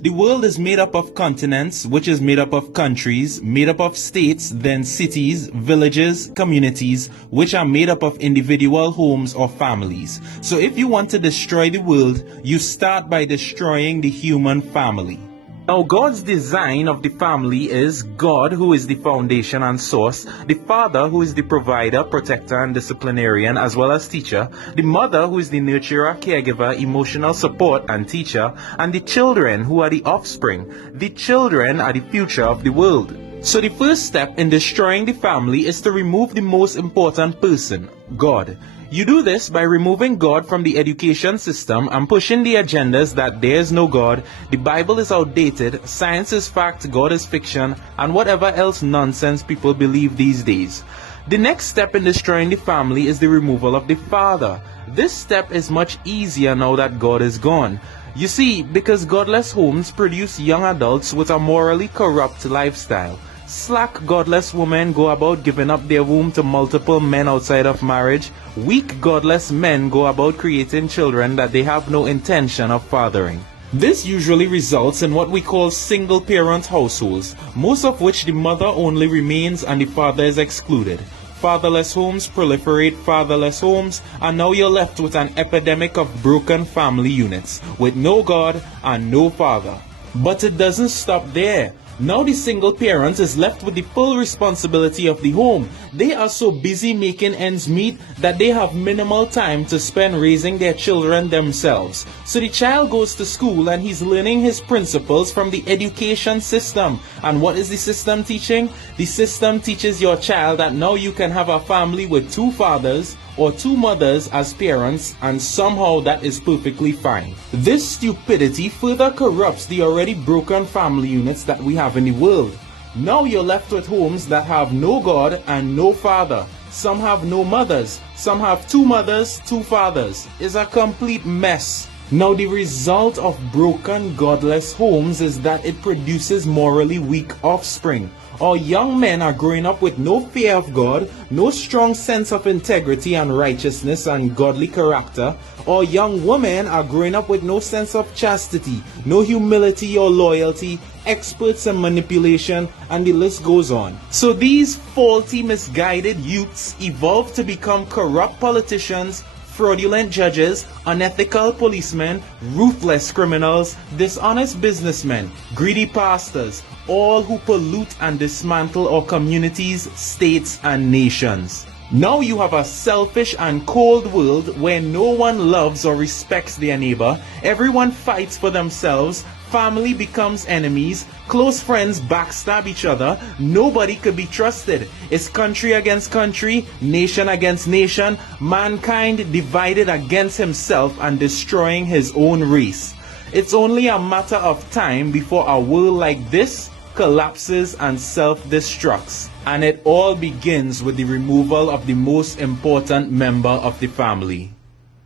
The world is made up of continents, which is made up of countries, made up of states, then cities, villages, communities, which are made up of individual homes or families. So if you want to destroy the world, you start by destroying the human family. Now, God's design of the family is God, who is the foundation and source, the father, who is the provider, protector, and disciplinarian, as well as teacher, the mother, who is the nurturer, caregiver, emotional support, and teacher, and the children, who are the offspring. The children are the future of the world. So the first step in destroying the family is to remove the most important person, God. You do this by removing God from the education system and pushing the agendas that there is no God, the Bible is outdated, science is fact, God is fiction, and whatever else nonsense people believe these days. The next step in destroying the family is the removal of the father. This step is much easier now that God is gone. You see, because godless homes produce young adults with a morally corrupt lifestyle. Slack, godless women go about giving up their womb to multiple men outside of marriage. Weak, godless men go about creating children that they have no intention of fathering. This usually results in what we call single-parent households, most of which the mother only remains and the father is excluded. Fatherless homes proliferate fatherless homes, and now you're left with an epidemic of broken family units, with no God and no father. But it doesn't stop there. Now the single parent is left with the full responsibility of the home. They are so busy making ends meet that they have minimal time to spend raising their children themselves. So the child goes to school and he's learning his principles from the education system. And what is the system teaching? The system teaches your child that now you can have a family with two fathers or two mothers as parents, and somehow that is perfectly fine. This stupidity further corrupts the already broken family units that we have in the world. Now you're left with homes that have no God and no father. Some have no mothers. Some have two mothers, two fathers. It's a complete mess. Now the result of broken, godless homes is that it produces morally weak offspring. Our young men are growing up with no fear of God, no strong sense of integrity and righteousness and godly character. Our young women are growing up with no sense of chastity, no humility or loyalty, experts in manipulation, and the list goes on. So these faulty, misguided youths evolve to become corrupt politicians, fraudulent judges, unethical policemen, ruthless criminals, dishonest businessmen, greedy pastors, all who pollute and dismantle our communities, states, and nations. Now you have a selfish and cold world where no one loves or respects their neighbor, everyone fights for themselves, family becomes enemies, close friends backstab each other, nobody could be trusted. It's country against country, nation against nation, mankind divided against himself and destroying his own race. It's only a matter of time before a world like this collapses and self-destructs. And it all begins with the removal of the most important member of the family,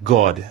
God.